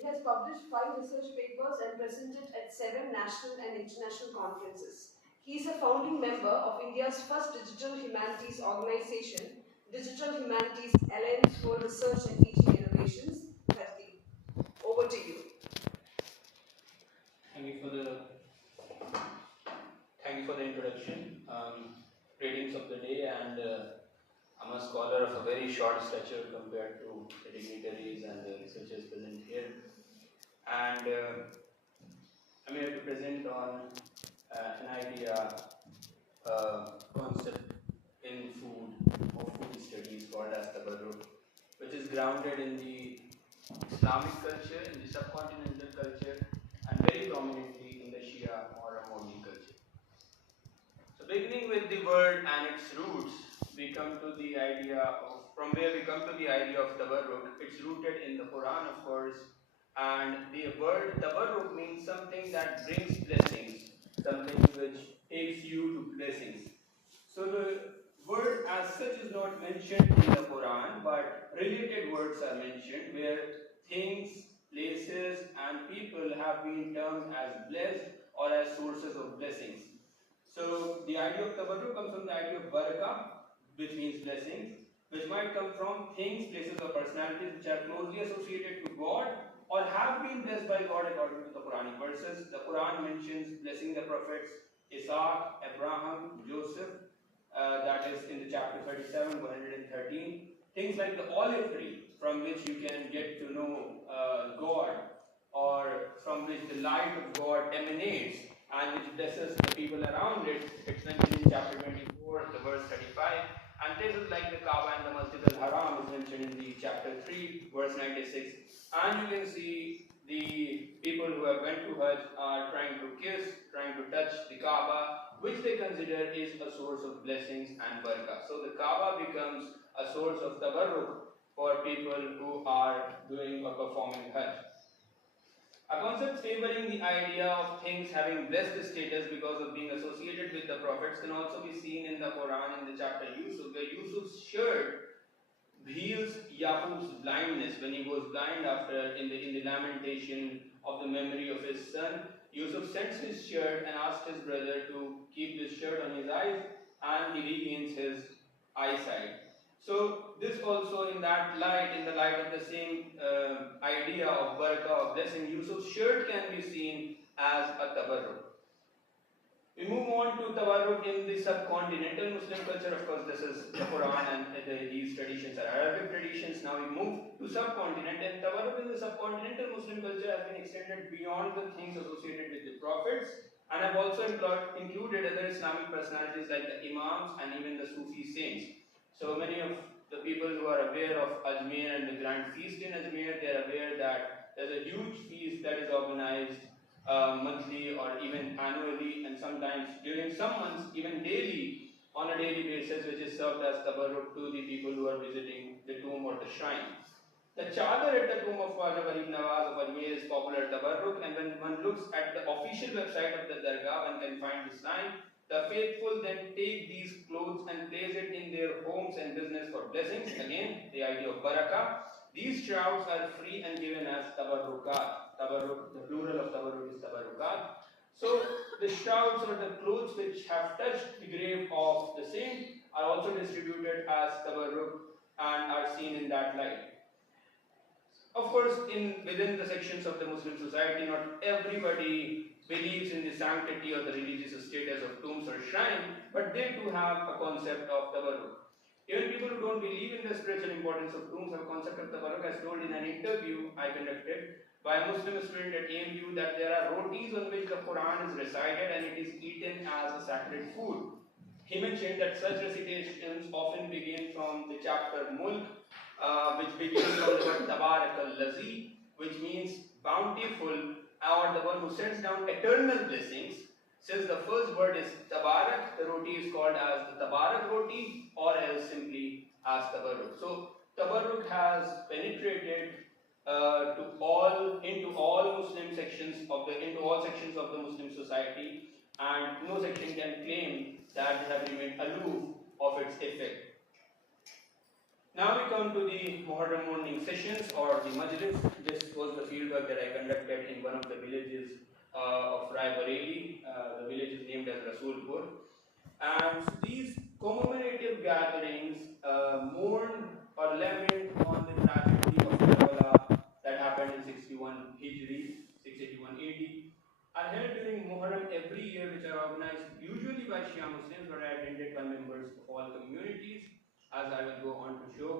He has published 5 research papers and presented at 7 national and international conferences. He is a founding member of India's first digital humanities organization, Digital Humanities Alliance for Research and Teaching Innovations. Dharti, over to you. Thank you for the introduction. Greetings of the day, and I'm a scholar of a very short stature compared to the dignitaries and the researchers present here. And I'm here to present on an idea, concept in food or food studies called as Tabarruk, which is grounded in the Islamic culture, in the subcontinental culture, and very prominently in the Shia or Mourning culture. So beginning with the word and its roots, we come to the idea of, from where we come to the idea of Tabarruk. It's rooted in the Quran, of course, and the word Tabarruk means something that brings blessings, something which takes you to blessings. So the word as such is not mentioned in the Quran, but related words are mentioned where things, places, and people have been termed as blessed or as sources of blessings. So the idea of tabarruk comes from the idea of barakah, which means blessings, which might come from things, places, or personalities which are closely associated to God or have been blessed by God according to the Quranic verses. The Quran mentions blessing the prophets Isaac, Abraham, Joseph, that is in the chapter 37, 113. Things like the olive tree, from which you can get to know God, or from which the light of God emanates and which blesses the people around it. It's mentioned in chapter 24, the verse 35. And places like the Kaaba and the Masjid al-Haram is mentioned in the chapter 3, verse 96. And you can see the people who have went to Hajj are trying to kiss, trying to touch the Kaaba, which they consider is a source of blessings and barakah. So the Kaaba becomes a source of tabarruk for people who are doing or performing Hajj. A concept favoring the idea of things having blessed status because of being associated with the prophets can also be seen in the Quran in the chapter Yusuf, where Yusuf's shirt heals Yaqub's blindness when he goes blind after in the lamentation of the memory of his son. Yusuf sends his shirt and asks his brother to keep this shirt on his eyes, and he regains his eyesight. So this also in that light, in the light of the same idea of barakah, of blessing, Yusuf's shirt can be seen as a tabarruk. We move on to tabarruk in the subcontinental Muslim culture. Of course, this is the Quran and these traditions are Arabic traditions. Now we move to subcontinent, and tabarruk in the subcontinental Muslim culture has been extended beyond the things associated with the prophets, and have also included other Islamic personalities like the Imams and even the Sufi saints. So many of the people who are aware of Ajmer and the Grand Feast in Ajmer, they are aware that there's a huge feast that is organized monthly or even annually, and sometimes during some months even daily, on a daily basis, which is served as tabarruk to the people who are visiting the tomb or the shrine. The chadar at the tomb of Khwaja Gharib Nawaz of Ajmer is popular tabarruk, and when one looks at the official website of the dargah, one can find this line: the faithful then take these clothes and place it in their homes and business for blessings. Again, the idea of barakah. These shrouds are free and given as tabarrukat. Tabarruk, the plural of tabarruk is tabarrukat. So the shrouds or the clothes which have touched the grave of the saint are also distributed as tabarruk and are seen in that light. Of course, within the sections of the Muslim society, not everybody believes in the sanctity or the religious status of tombs or shrine, but they too have a concept of tabarruk. Even people who don't believe in the spiritual importance of tombs have a concept of tabarruk, as told in an interview I conducted by a Muslim student at AMU, that there are rotis on which the Quran is recited and it is eaten as a sacred food. He mentioned that such recitations often begin from the chapter Mulk, which begins from the word Tabarruk, which means bountiful, or the one who sends down eternal blessings. Since the first word is Tabarak, the roti is called as the Tabarak roti, or else simply as Tabarruk. So Tabarruk has penetrated into all sections of the Muslim society, and no section can claim that they have remained aloof of its effect. Now we come to the Moharram morning sessions or the majlis. This was the fieldwork that of Raebareli. The village is named as Rasulpur. And so these commemorative gatherings mourn or lament on the tragedy of Karbala that happened in 61 Hijri, 681 AD, are held during Moharram every year, which are organized usually by Shia Muslims but are attended by members of all communities. As I will go on to show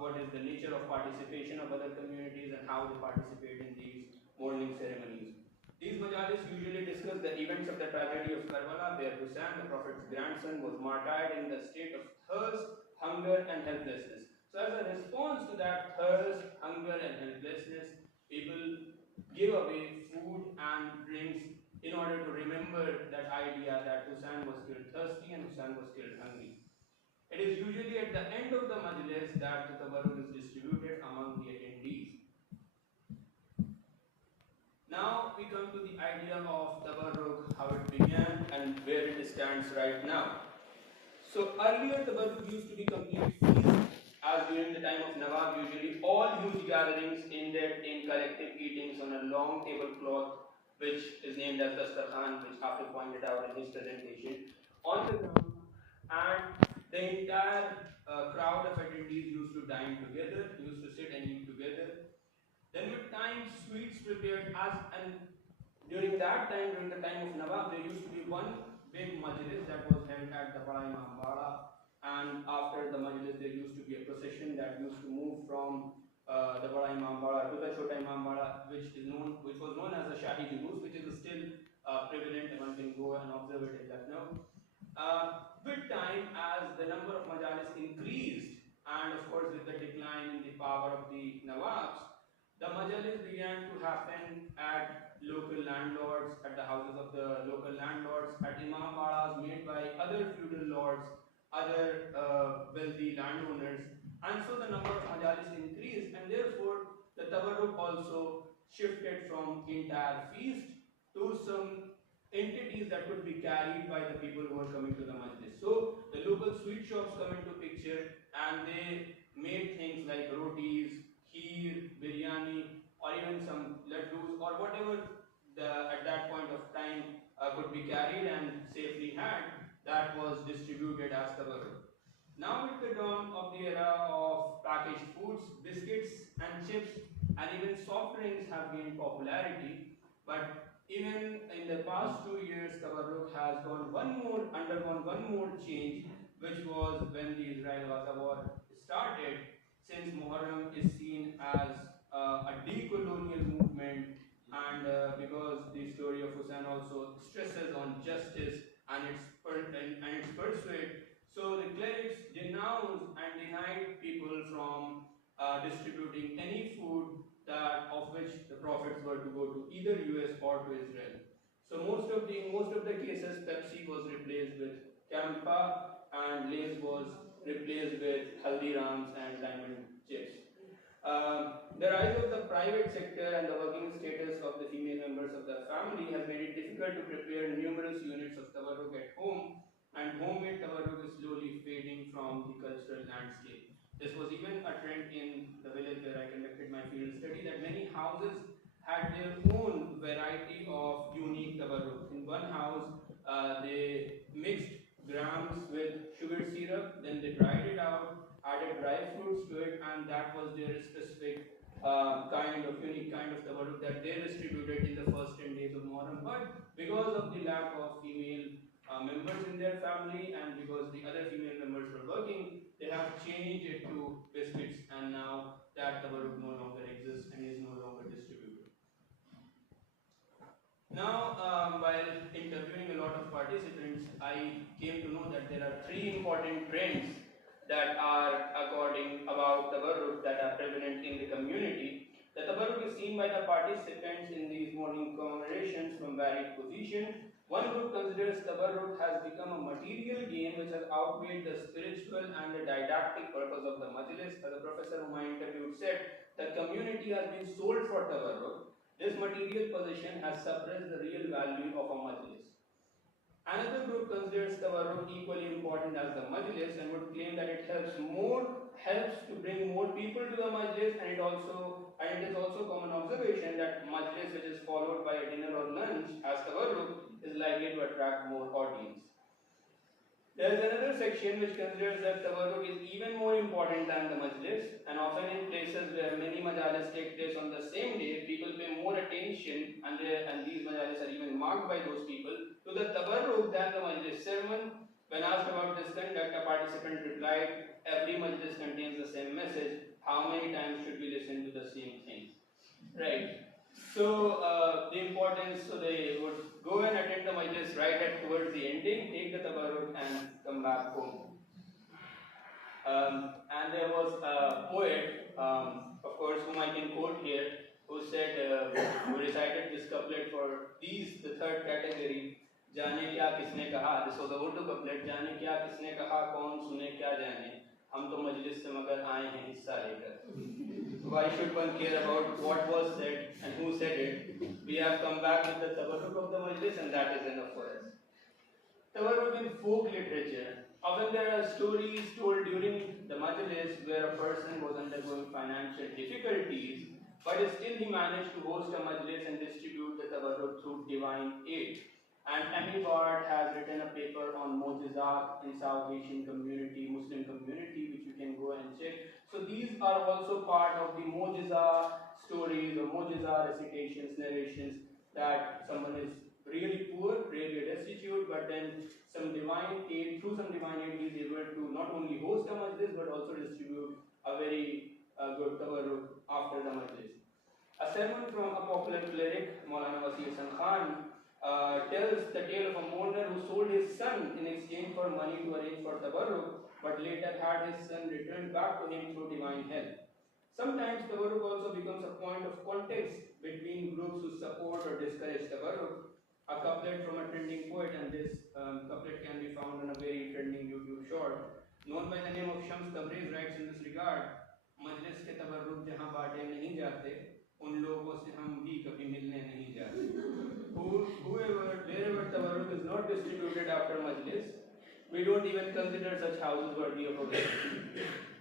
what is the nature of participation of other communities and how they participate in these mourning ceremonies. These majalis usually discuss the events of the tragedy of Karbala, where Hussein, the Prophet's grandson, was martyred in the state of thirst, hunger, and helplessness. So, as a response to that thirst, hunger, and helplessness, people give away food and drinks in order to remember that idea that Hussein was killed thirsty and Hussein was killed hungry. It is usually at the end of the majlis that the tabarruk is distributed among the attendees. Now we come to the idea of Tabarruk, how it began and where it stands right now. So earlier Tabarruk used to be complete feast, as during the time of Nawab usually all huge gatherings ended in collective eatings on a long tablecloth which is named as Dastarkhan, which Hafid pointed out in his presentation, on the ground, and the entire crowd of attendees used to dine together, used to sit and eat together. Then with time, sweets prepared as, and during that time, during the time of Nawab, there used to be one big majlis that was held at the Bada Imam Bada, and after the majlis, there used to be a procession that used to move from the Bada Imam Bada to the Chota Imam Bada, which was known as the Shahi Julus, which is still prevalent, and one can go and observe it in Lucknow. With time, as the number of majalis increased, and of course with the decline in the power of the Nawabs, the majalis began to happen at local landlords, at the houses of the local landlords, at imam padas made by other feudal lords, other wealthy landowners, and so the number of majalis increased, and therefore the tabarruk also shifted from entire feast to some entities that could be carried by the people who are coming to the majlis. So the local sweet shops come into picture, and they made things like rotis, kheer, biryani, or even some laddus, or whatever at that point of time could be carried and safely had, that was distributed as tabarruk. Now with the dawn of the era of packaged foods, biscuits and chips and even soft drinks have gained popularity, but even in the past 2 years, Tabarruk has undergone one more change, which was when the Israel-Gaza war started, since Moharram is seen as a decolonial movement, and because the story of Hussein also stresses on justice and its pursuit, so the clerics denounced and denied people from distributing any food that of which the profits were to go to either US or to Israel. So most of the cases, Pepsi was replaced with Campa, and Lay's was replaced with Haldirams and Diamond chips. The rise of the private sector and the working status of the female members of the family has made it difficult to prepare numerous units of tabarruk at home, and homemade tabarruk is slowly fading from the cultural landscape. This was even a trend in the village where I conducted my field study, that many houses had their own variety of unique tabarruk. In one house, they mixed grams with sugar syrup, then they dried it out, added dry fruits to it, and that was their specific unique kind of tabarruk that they distributed in the first 10 days of Muharram. But because of the lack of female members in their family, and because the other female members were working, they have changed it to biscuits, and now that tabarruk no longer exists and is no longer distributed. Now, while interviewing a lot of participants, I came to know that there are three important trends that are about tabarruk that are prevalent in the community. The tabarruk is seen by the participants in these morning commemorations from varied positions. One group considers tabarruk has become a material gain which has outweighed the spiritual and the didactic purpose of the majlis. As a professor whom I interviewed said, the community has been sold for tabarruk. This material possession has suppressed the real value of a majlis. Another group considers tabarruk equally important as the majlis and would claim that it helps to bring more people to the majlis, and it is also common observation that majlis which is followed by a dinner or lunch, as Tabarruk, is likely to attract more audience. There is another section which considers that Tabarruk is even more important than the Majlis, and often in places where many Majalis take place on the same day, people pay more attention, and these Majalis are even marked by those people, to the Tabarruk than the Majlis sermon. When asked about this conduct, a participant replied, every Majlis contains the same message, how many times should we listen to the same thing? Right. So the importance, so they would go and attend the majlis right at towards the ending, take the tabarruk and come back home. And there was a poet, of course, whom I can quote here, who said, who recited this couplet for these, the third category, जाने क्या किसने कहा, this was the Urdu couplet, जाने क्या किसने कहा, कौन सुने क्या जाने, हम तो मजलिस से मगर आए हैं हिस्सा लेकर. Why should one care about what was said and who said it? We have come back with the tabarruk of the majlis, and that is enough for us. Tabarruk in folk literature. Often there are stories told during the majlis where a person was undergoing financial difficulties, but still he managed to host a majlis and distribute the tabarruk through divine aid. And Amy Bard has written a paper on Mojizat in South Asian community, Muslim community, which you can go and check. So these are also part of the Mojiza stories or Mojiza recitations, narrations, that someone is really poor, really destitute, but then some divine aid, through some divine aid, he is able to not only host a majlis but also distribute a very good tabarruk after the majlis. A sermon from a popular cleric, Maulana Wasi Hasan Khan, tells the tale of a mourner who sold his son in exchange for money to arrange for tabarruk, but later had his son returned back to him through divine help. Sometimes tabarruk also becomes a point of context between groups who support or discourage tabarruk. A couplet from a trending poet, and this couplet can be found on a very trending YouTube short, known by the name of Shams Tabriz, writes in this regard, Majlis ke tabarruk jahan baate nahi jate, उन लोगों से हम भी कभी मिलने नहीं जाते. Wherever tabarruk is not distributed after majlis, we don't even consider such houses worthy of a visit.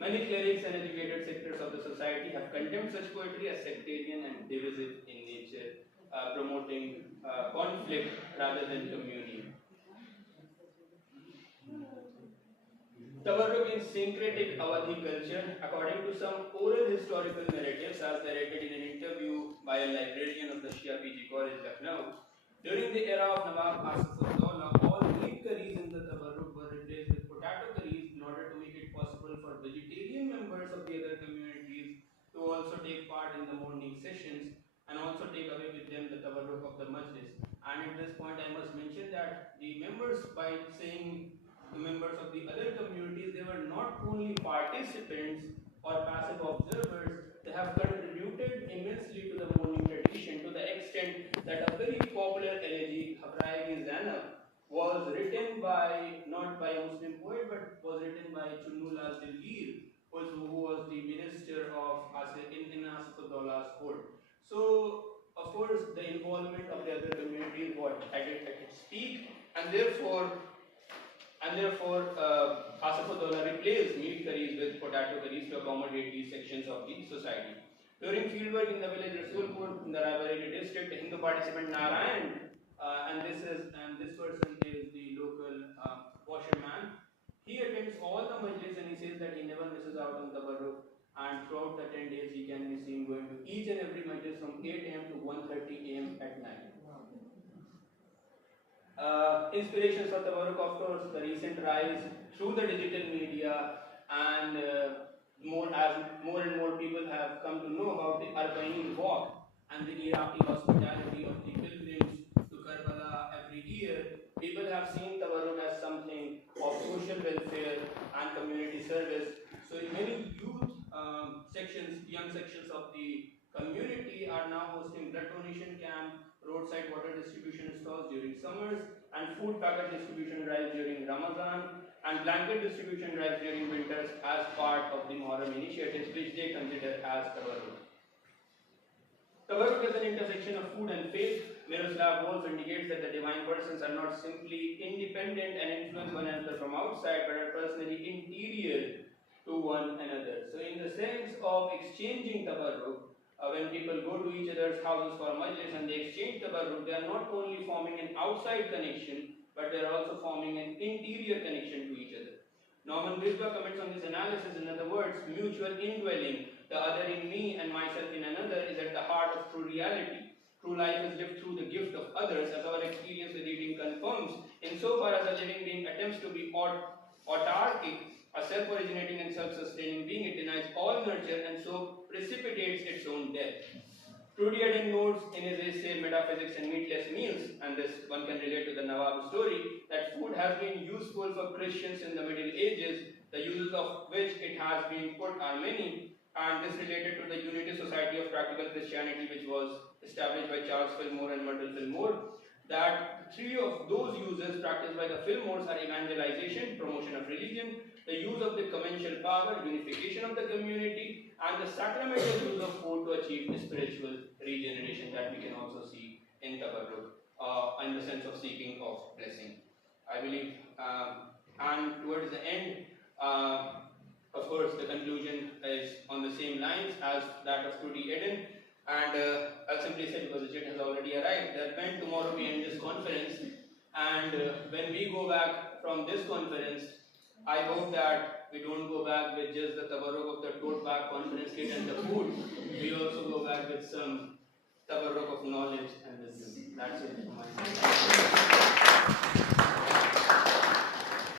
Many clerics and educated sectors of the society have condemned such poetry as sectarian and divisive in nature, promoting conflict rather than communion. Tabarruk in syncretic Awadhi culture, according to some oral historical narratives as narrated in an interview by a librarian of the Shia PG College, Lucknow, during the era of Nawab Asifullah, all meat curries in the Tabarruk were replaced with potato curries in order to make it possible for vegetarian members of the other communities to also take part in the morning sessions and also take away with them the Tabarruk of the Majlis. And at this point I must mention that the members, by saying the members of the other communities, they were not only participants or passive observers, they have contributed immensely to the morning tradition to the extent that a very popular elegy, Habrayagi Zainab, was written by, not by a Muslim poet, but was written by Chunnulal Dilgir, who was the minister of in Asifuddaullah's court. So, of course, the involvement of the other communities was at its peak, and therefore, Asifuddaulah replaced meat curries with potato curries to accommodate these sections of the society. During fieldwork in the village Rasulpur in the Raebareli district, a Hindu participant Narayan, and this person is the local washerman. He attends all the majlis and he says that he never misses out on tabarruk. And throughout the 10 days, he can be seen going to each and every majlis from 8 a.m. to 1:30 a.m. at night. Inspirations for Tabarruk, of course, the recent rise through the digital media, and more and more people have come to know about the Arba'in walk and the Iraqi hospitality of the pilgrims to Karbala every year. People have seen Tabarruk as something of social welfare and community service. So many youth sections, young sections of the community are now hosting blood donation camp, roadside water distribution stalls during summers, and food packet distribution drives during Ramadan, and blanket distribution drives during winters as part of the Moharram initiatives, which they consider as Tabarruk. Tabarruk is an intersection of food and faith. Miroslav Volf indicates that the divine persons are not simply independent and influence one another from outside, but are personally interior to one another. So in the sense of exchanging Tabarruk, when people go to each other's houses for majlis and they exchange tabarruk, they are not only forming an outside connection, but they are also forming an interior connection to each other. Norman Biswa comments on this analysis, in other words, mutual indwelling, the other in me and myself in another, is at the heart of true reality. True life is lived through the gift of others, as our experience with reading confirms, insofar as a living being attempts to be autarkic, a self-originating and self-sustaining being, it denies all nurture and so precipitates its own death. Trudeau notes in his essay Metaphysics and Meatless Meals, and this one can relate to the Nawab story, that food has been useful for Christians in the Middle Ages, the uses of which it has been put are many, and this related to the Unity Society of Practical Christianity, which was established by Charles Fillmore and Myrtle Fillmore, that three of those uses practiced by the Fillmores are evangelization, promotion of religion, the use of the commensal power, unification of the community, and the sacramental use of food to achieve spiritual regeneration that we can also see in Tabarruk, in the sense of seeking of blessing. I believe, and towards the end, of course, the conclusion is on the same lines as that of Trudy Eden, and I'll simply say, because the jet has already arrived, that when tomorrow we end this conference, and when we go back from this conference, I hope that we don't go back with just the tabarruk of the tote bag conference kit and the food. We also go back with some tabarruk of knowledge and wisdom. That's it from my side.